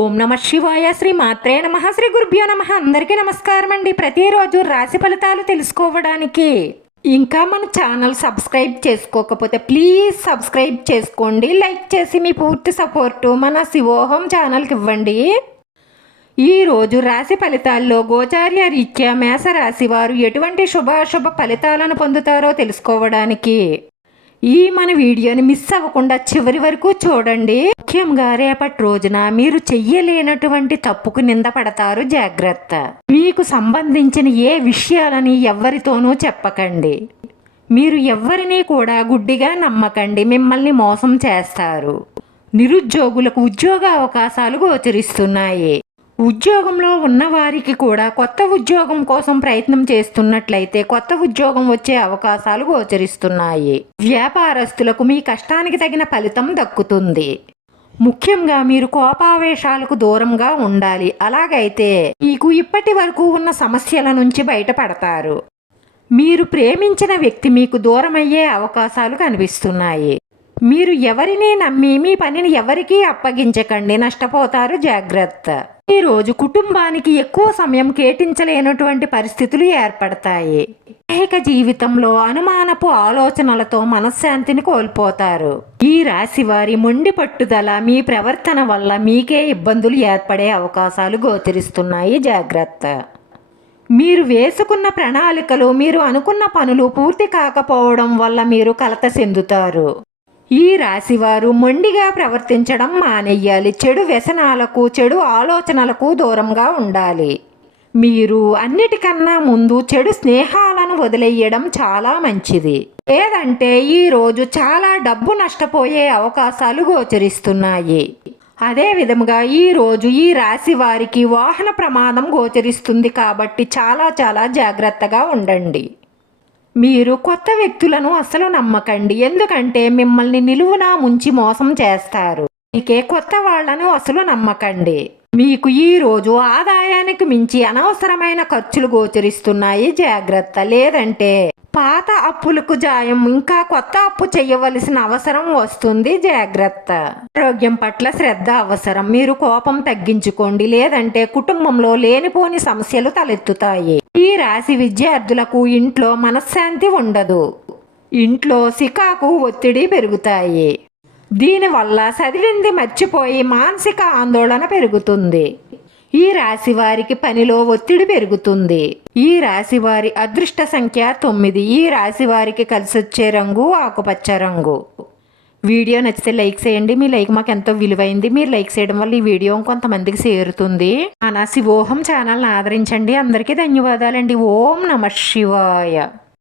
ఓం నమ శివాయ. శ్రీ మాత్రే నమ. శ్రీ గురుభ్యో నమ. అందరికీ నమస్కారం అండి. ప్రతిరోజు రాశి ఫలితాలు తెలుసుకోవడానికి ఇంకా మన ఛానల్ సబ్స్క్రైబ్ చేసుకోకపోతే ప్లీజ్ సబ్స్క్రైబ్ చేసుకోండి. లైక్ చేసి మీ పూర్తి సపోర్టు మన శివోహం ఛానల్కి ఇవ్వండి. ఈరోజు రాశి ఫలితాల్లో గోచార్య రీత్యా మేషరాశి వారు ఎటువంటి శుభాశుభ ఫలితాలను పొందుతారో తెలుసుకోవడానికి ఈ మన వీడియోని మిస్ అవ్వకుండా చివరి వరకు చూడండి. ముఖ్యంగా రేపటి రోజున మీరు చెయ్యలేనటువంటి తప్పుకు నిందపడతారు, జాగ్రత్త. మీకు సంబంధించిన ఏ విషయాలని ఎవ్వరితోనూ చెప్పకండి. మీరు ఎవ్వరినీ కూడా గుడ్డిగా నమ్మకండి, మిమ్మల్ని మోసం చేస్తారు. నిరుద్యోగులకు ఉద్యోగ అవకాశాలు గోచరిస్తున్నాయి. ఉద్యోగంలో ఉన్నవారికి కూడా కొత్త ఉద్యోగం కోసం ప్రయత్నం చేస్తున్నట్లయితే కొత్త ఉద్యోగం వచ్చే అవకాశాలు గోచరిస్తున్నాయి. వ్యాపారస్తులకు మీ కష్టానికి తగిన ఫలితం దక్కుతుంది. ముఖ్యంగా మీరు కోపావేశాలకు దూరంగా ఉండాలి. అలాగైతే మీకు ఇప్పటి వరకు ఉన్న సమస్యల నుంచి బయటపడతారు. మీరు ప్రేమించిన వ్యక్తి మీకు దూరమయ్యే అవకాశాలు కనిపిస్తున్నాయి. మీరు ఎవరిని నమ్మి మీ పనిని ఎవరికీ అప్పగించకండి, నష్టపోతారు, జాగ్రత్త. ఈరోజు కుటుంబానికి ఎక్కువ సమయం కేటాయించలేనటువంటి పరిస్థితులు ఏర్పడతాయి. ఐహిక జీవితంలో అనుమానపు ఆలోచనలతో మనశ్శాంతిని కోల్పోతారు. ఈ రాశి వారి మొండి పట్టుదల మీ ప్రవర్తన వల్ల మీకే ఇబ్బందులు ఏర్పడే అవకాశాలు గోచరిస్తున్నాయి, జాగ్రత్త. మీరు వేసుకున్న ప్రణాళికలు, మీరు అనుకున్న పనులు పూర్తి కాకపోవడం వల్ల మీరు కలత చెందుతారు. ఈ రాశివారు మొండిగా ప్రవర్తించడం మానేయాలి. చెడు వ్యసనాలకు, చెడు ఆలోచనలకు దూరంగా ఉండాలి. మీరు అన్నిటికన్నా ముందు చెడు స్నేహాలను వదిలేయడం చాలా మంచిది. లేదంటే ఈరోజు చాలా డబ్బు నష్టపోయే అవకాశాలు గోచరిస్తున్నాయి. అదే విధముగా ఈరోజు ఈ రాశి వారికి వాహన ప్రమాదం గోచరిస్తుంది కాబట్టి చాలా జాగ్రత్తగా ఉండండి. మీరు కొత్త వ్యక్తులను అసలు నమ్మకండి, ఎందుకంటే మిమ్మల్ని నిలువునా ముంచి మోసం చేస్తారు. మీకే కొత్త వాళ్లను అసలు నమ్మకండి. మీకు ఈరోజు ఆదాయానికి మించి అనవసరమైన ఖర్చులు గోచరిస్తున్నాయి, జాగ్రత్త. లేదంటే పాత అప్పులకు జాయం, ఇంకా కొత్త అప్పు చేయవలసిన అవసరం వస్తుంది, జాగ్రత్త. ఆరోగ్యం పట్ల శ్రద్ధ అవసరం. మీరు కోపం తగ్గించుకోండి, లేదంటే కుటుంబంలో లేనిపోని సమస్యలు తలెత్తుతాయి. ఈ రాశి విద్యార్థులకు ఇంట్లో మనశ్శాంతి ఉండదు. ఇంట్లో సికాకు, ఒత్తిడి పెరుగుతాయి. దీనివల్ల చదివింది మర్చిపోయి మానసిక ఆందోళన పెరుగుతుంది. ఈ రాశి వారికి పనిలో ఒత్తిడి పెరుగుతుంది. ఈ రాశి వారి అదృష్ట సంఖ్య 9. ఈ రాశి వారికి కలిసొచ్చే రంగు ఆకుపచ్చ రంగు. వీడియో నచ్చితే లైక్ చేయండి. మీ లైక్ మాకు ఎంతో విలువైంది. మీరు లైక్ చేయడం వల్ల ఈ వీడియో కొంతమందికి చేరుతుంది. మన శివోహం ఛానల్ని ఆదరించండి. అందరికీ ధన్యవాదాలండి. ఓం నమ శివాయ.